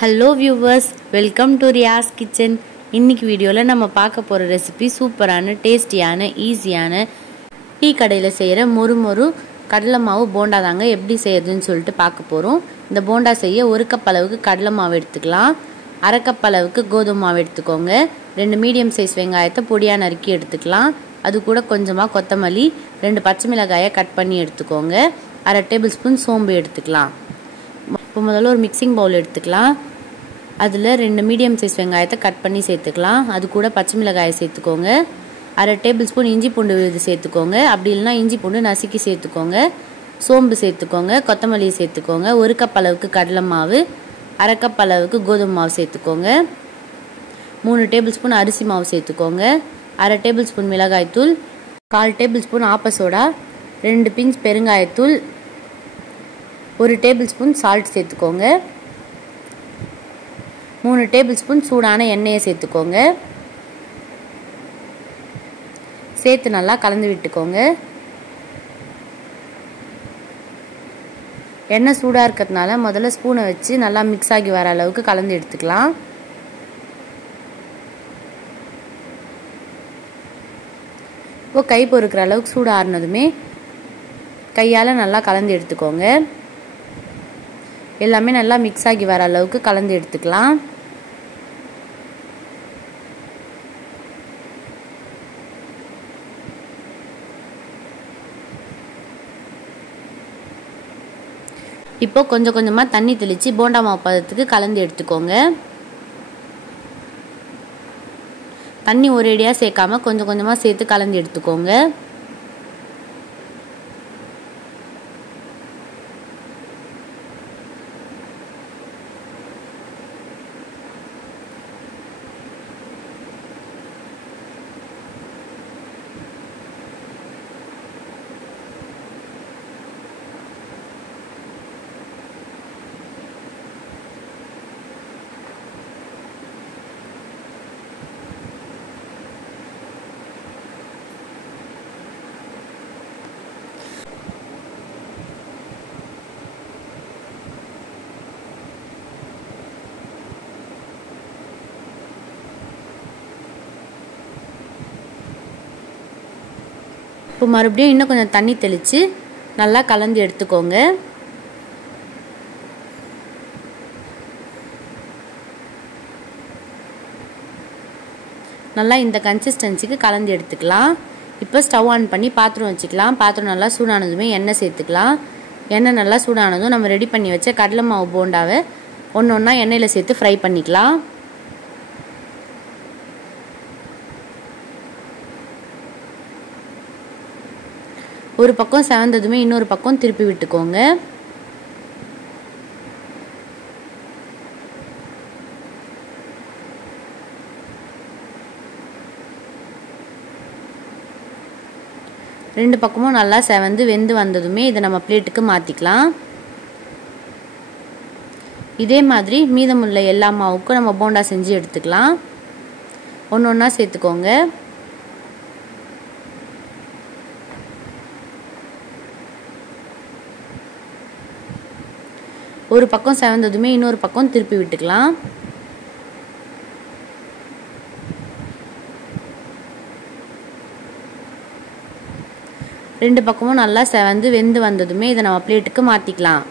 Hello viewers, welcome to Riya's Kitchen. இன்னைக்கு வீடியோல நம்ம பார்க்க போற ரெசிபி சூப்பரான டேஸ்டியான ஈஸியான டீ கடையில செய்யற மொறு கடலை மாவு போண்டா தாங்க எப்படி செய்யறதுன்னு சொல்லிட்டு பார்க்க போறோம். இந்த போண்டா செய்ய 1 கப் அளவுக்கு கடலை மாவு எடுத்துக்கலாம். 1/2 கப் அளவுக்கு கோதுமை மாவு எடுத்துக்கோங்க. 2 மீடியம் சைஸ் வெங்காயத்தை பொடியா நறுக்கி எடுத்துக்கலாம். அது கூட கொஞ்சமா கொத்தமல்லி, 2 பச்சை மிளகாயை கட் பண்ணி எடுத்துக்கோங்க. 1/2 டேபிள் ஸ்பூன் சோம்பு எடுத்துக்கலாம். இப்போ முதல்ல ஒரு மிக்சிங் பவுல் எடுத்துக்கலாம். அதில் 2 மீடியம் சைஸ் வெங்காயத்தை கட் பண்ணி சேர்த்துக்கலாம். அது கூட பச்சை மிளகாயை சேர்த்துக்கோங்க. 1/2 டேபிள் ஸ்பூன் இஞ்சி பூண்டு விழுது சேர்த்துக்கோங்க. அப்படி இல்லைனா இஞ்சி பூண்டு நசுக்கி சேர்த்துக்கோங்க. சோம்பு சேர்த்துக்கோங்க. கொத்தமல்லி சேர்த்துக்கோங்க. 1 கப் அளவுக்கு கடலை மாவு, 1/2 கப் அளவுக்கு கோதுமை மாவு சேர்த்துக்கோங்க. 3 டேபிள் ஸ்பூன் அரிசி மாவு சேர்த்துக்கோங்க. 1/2 டேபிள் ஸ்பூன் மிளகாய்த்தூள், 1/4 டேபிள் ஸ்பூன் ஆப்ப சோடா, 2 பிஞ்ச் பெருங்காயத்தூள், 1 டேபிள் ஸ்பூன் சால்ட் சேர்த்துக்கோங்க. 3 டேபிள் ஸ்பூன் சூடான எண்ணெயை சேர்த்துக்கோங்க. சேர்த்து நல்லா கலந்து விட்டுக்கோங்க. எண்ணெய் சூடாக இருக்கிறதுனால முதல்ல ஸ்பூனை வச்சு நல்லா மிக்ஸ் ஆகி வர அளவுக்கு கலந்து எடுத்துக்கலாம். இப்போ கை பொறுக்கிற அளவுக்கு சூடு ஆறுனதுமே கையால் நல்லா கலந்து எடுத்துக்கோங்க. எல்லாமே நல்லா மிக்ஸ் ஆகி வர அளவுக்கு கலந்து எடுத்துக்கலாம். இப்போ கொஞ்சம் கொஞ்சமா தண்ணி தெளிச்சு போண்டா மாவு பதத்துக்கு கலந்து எடுத்துக்கோங்க. தண்ணி ஒரேடியா சேர்க்காம கொஞ்சம் கொஞ்சமா சேர்த்து கலந்து எடுத்துக்கோங்க. இப்போ மறுபடியும் இன்னும் கொஞ்சம் தண்ணி தெளித்து நல்லா கலந்து எடுத்துக்கோங்க. நல்லா இந்த கன்சிஸ்டன்சிக்கு கலந்து எடுத்துக்கலாம். இப்போ ஸ்டவ் ஆன் பண்ணி பாத்திரம் வச்சுக்கலாம். பாத்திரம் நல்லா சூடானதுமே எண்ணெய் சேர்த்துக்கலாம். எண்ணெய் நல்லா சூடானதும் நம்ம ரெடி பண்ணி வச்ச கடலை மாவு போண்டாவை ஒன்று ஒன்றா எண்ணெயில் சேர்த்து ஃப்ரை பண்ணிக்கலாம். ஒரு பக்கம் செவந்ததுமே இன்னொரு பக்கம் திருப்பி விட்டுக்கோங்க. ரெண்டு பக்கமும் நல்லா செவந்து வெந்து வந்ததுமே இதை நம்ம பிளேட்டுக்கு மாற்றிக்கலாம். இதே மாதிரி மீதமுள்ள எல்லா மாவுக்கும் நம்ம போண்டா செஞ்சு எடுத்துக்கலாம். ஒன்று ஒன்றா சேர்த்துக்கோங்க. ஒரு பக்கம் செவந்ததுமே இன்னொரு பக்கம் திருப்பி விட்டுக்கலாம். ரெண்டு பக்கமும் நல்லா செவந்து வெந்து வந்ததுமே இதை நம்ம பிளேட்டுக்கு மாற்றிக்கலாம்.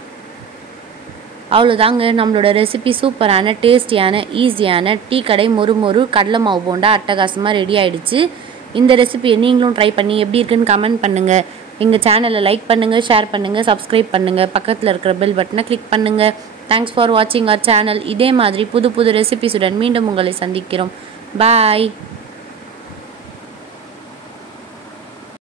அவ்வளோதாங்க, நம்மளோட ரெசிபி சூப்பரான டேஸ்டியான ஈஸியான டீ கடை மொறு கடலை மாவு போண்டா அட்டகாசமாக ரெடி ஆயிடுச்சு. இந்த ரெசிபியை நீங்களும் ட்ரை பண்ணி எப்படி இருக்குன்னு கமெண்ட் பண்ணுங்கள். எங்கள் சேனலை லைக் பண்ணுங்கள், ஷேர் பண்ணுங்கள், சப்ஸ்கிரைப் பண்ணுங்கள். பக்கத்தில் இருக்கிற பெல் பட்டனை கிளிக் பண்ணுங்கள். தேங்க்ஸ் ஃபார் வாட்சிங் அவர் சேனல். இதே மாதிரி புது ரெசிபிஸுடன் மீண்டும் உங்களை சந்திக்கிறோம். பாய்.